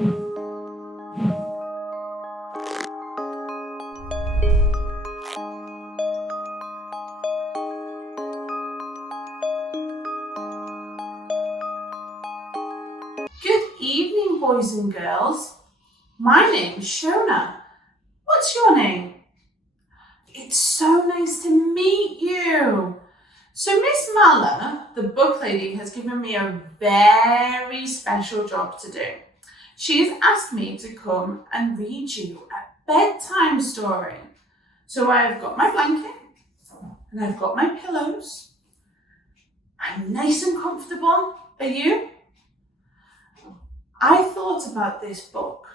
Good evening, boys and girls. My name's Shona. What's your name? It's so nice to meet you. So Miss Mala, the book lady, has given me a very special job to do. She's asked me to come and read you a bedtime story. So I've got my blanket and I've got my pillows. I'm nice and comfortable. Are you? I thought about this book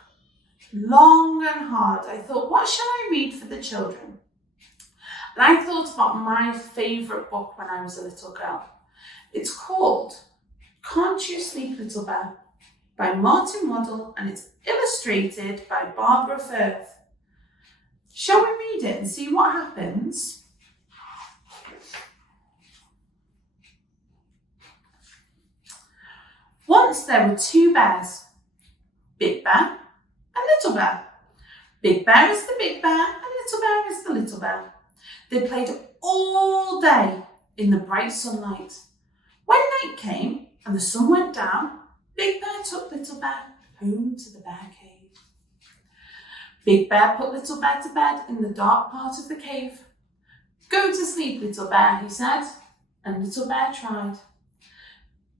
long and hard. I thought, what shall I read for the children? And I thought about my favourite book when I was a little girl. It's called Can't You Sleep, Little Bear by Martin Waddell, and it's illustrated by Barbara Firth. Shall we read it and see what happens? Once there were two bears, Big Bear and Little Bear. Big Bear is the big bear and Little Bear is the little bear. They played all day in the bright sunlight. When night came and the sun went down, Big Bear took Little Bear home to the bear cave. Big Bear put Little Bear to bed in the dark part of the cave. Go to sleep, Little Bear, he said, and Little Bear tried.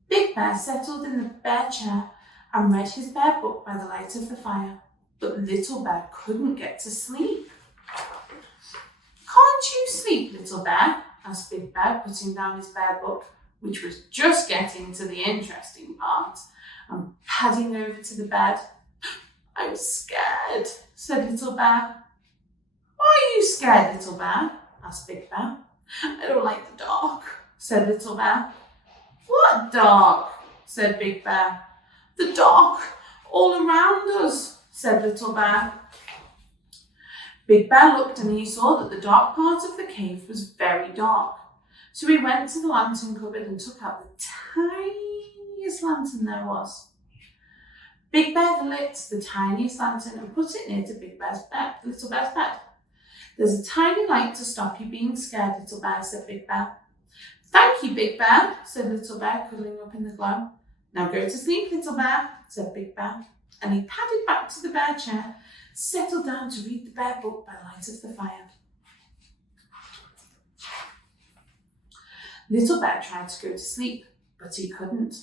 Big Bear settled in the bear chair and read his bear book by the light of the fire, but Little Bear couldn't get to sleep. Can't you sleep, Little Bear? Asked Big Bear, putting down his bear book, which was just getting to the interesting part, and padding over to the bed. I'm scared, said Little Bear. Why are you scared, Little Bear? Asked Big Bear. I don't like the dark, said Little Bear. What dark? Said Big Bear. The dark all around us, said Little Bear. Big Bear looked and he saw that the dark part of the cave was very dark. So he went to the lantern cupboard and took out the tiniest lantern there was. Big Bear lit the tiniest lantern and put it near to Big Bear's bed, Little Bear's bed. There's a tiny light to stop you being scared, Little Bear, said Big Bear. Thank you, Big Bear, said Little Bear, cuddling up in the glow. Now go to sleep, Little Bear, said Big Bear. And he padded back to the bear chair, settled down to read the bear book by the light of the fire. Little Bear tried to go to sleep, but he couldn't.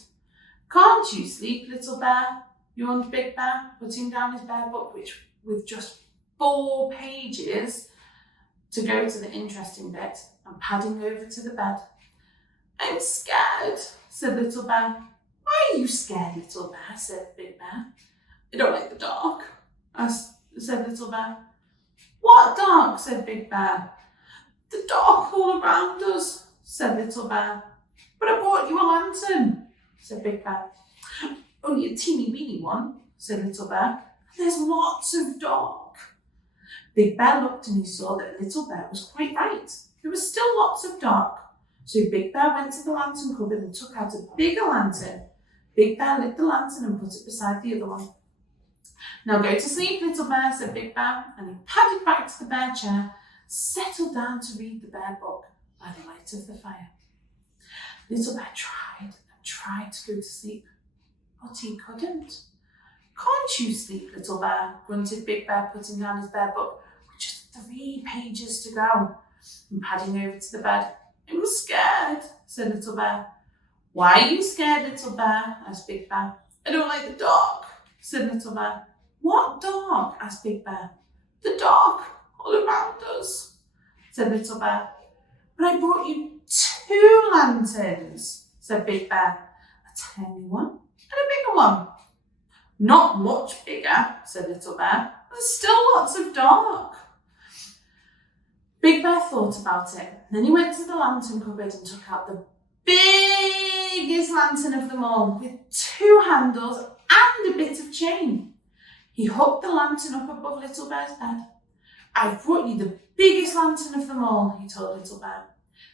Can't you sleep, Little Bear? Yawned Big Bear, putting down his bear book, which with just 4 pages to go to the interesting bit, and padding over to the bed. I'm scared, said Little Bear. Why are you scared, Little Bear? Said Big Bear. I don't like the dark, said Little Bear. What dark? Said Big Bear. The dark all around us, said Little Bear. But I brought you a lantern, said Big Bear. Only a teeny weeny one, said Little Bear. There's lots of dark. Big Bear looked and he saw that Little Bear was quite right. There was still lots of dark. So Big Bear went to the lantern cupboard and took out a bigger lantern. Big Bear lit the lantern and put it beside the other one. Now go to sleep, Little Bear, said Big Bear, and he padded back to the bear chair, settled down to read the bear book by the light of the fire. Little Bear tried and tried to go to sleep, but he couldn't. Can't you sleep, Little Bear? Grunted Big Bear, putting down his bear book with just 3 pages to go, and padding over to the bed. I'm scared, said Little Bear. Why are you scared, Little Bear? Asked Big Bear. I don't like the dark, said Little Bear. What dark? Asked Big Bear. The dark all around us, said Little Bear. But I brought you 2 lanterns, said Big Bear. A tiny one and a bigger one. Not much bigger, said Little Bear. There's still lots of dark. Big Bear thought about it. Then he went to the lantern cupboard and took out the biggest lantern of them all, with 2 handles and a bit of chain. He hooked the lantern up above Little Bear's bed. I've brought you the biggest lantern of them all, he told Little Bear.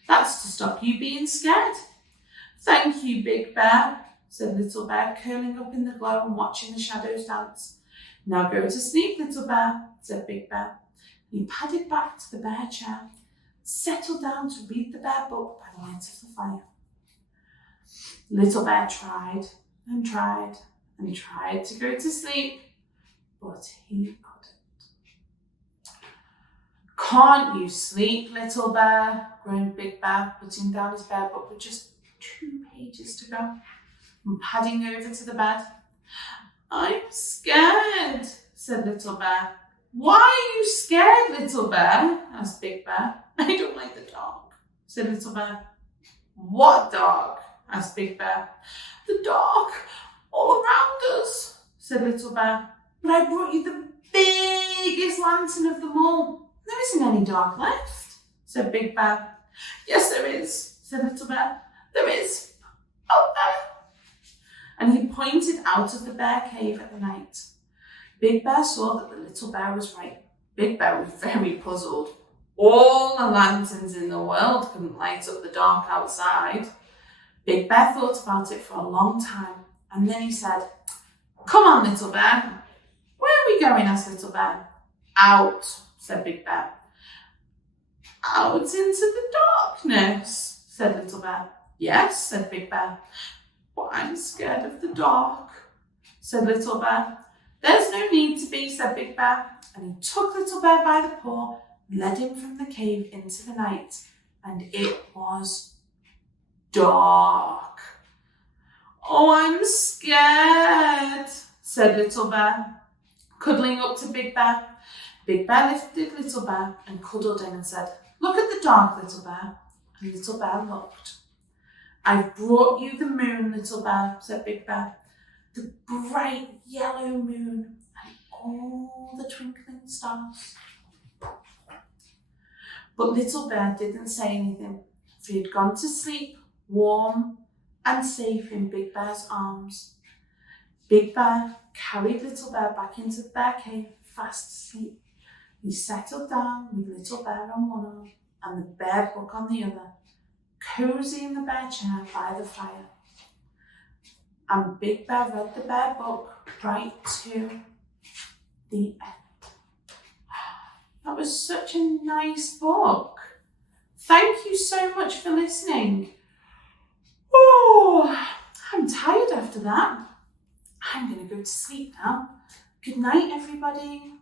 That's to stop you being scared. Thank you, Big Bear, said Little Bear, curling up in the glow and watching the shadows dance. Now go to sleep, Little Bear, said Big Bear. He padded back to the bear chair, settled down to read the bear book by the light of the fire. Little Bear tried and tried and tried to go to sleep, but he couldn't. Can't you sleep, Little Bear? Groaned Big Bear, putting down his bear book with just 2 pages to go and padding over to the bed. I'm scared, said Little Bear. Why are you scared, Little Bear? Asked Big Bear. I don't like the dark, said Little Bear. What dark? Asked Big Bear. The dark all around us, said Little Bear. But I brought you the biggest lantern of them all. There isn't any dark left, said Big Bear. Yes, there is, said Little Bear. There is, out there. And he pointed out of the bear cave at the night. Big Bear saw that the Little Bear was right. Big Bear was very puzzled. All the lanterns in the world couldn't light up the dark outside. Big Bear thought about it for a long time, and then he said, Come on, Little Bear. Where are we going? Asked Little Bear. Out, said Big Bear. Out into the darkness, said Little Bear. Yes, said Big Bear. But I'm scared of the dark, said Little Bear. There's no need to be, said Big Bear, and he took Little Bear by the paw, led him from the cave into the night, and it was dark. Oh, I'm scared, said Little Bear, cuddling up to Big Bear. Big Bear lifted Little Bear and cuddled in and said, Look at the dark, Little Bear. And Little Bear looked. I've brought you the moon, Little Bear, said Big Bear. The bright yellow moon and all the twinkling stars. But Little Bear didn't say anything, for he had gone to sleep, warm and safe in Big Bear's arms. Big Bear carried Little Bear back into the bear cave, fast asleep. He settled down with Little Bear on one arm and the bear book on the other, cozy in the bear chair by the fire. And Big Bear read the bear book right to the end. That was such a nice book. Thank you so much for listening. Oh, I'm tired after that. I'm going to go to sleep now. Good night, everybody.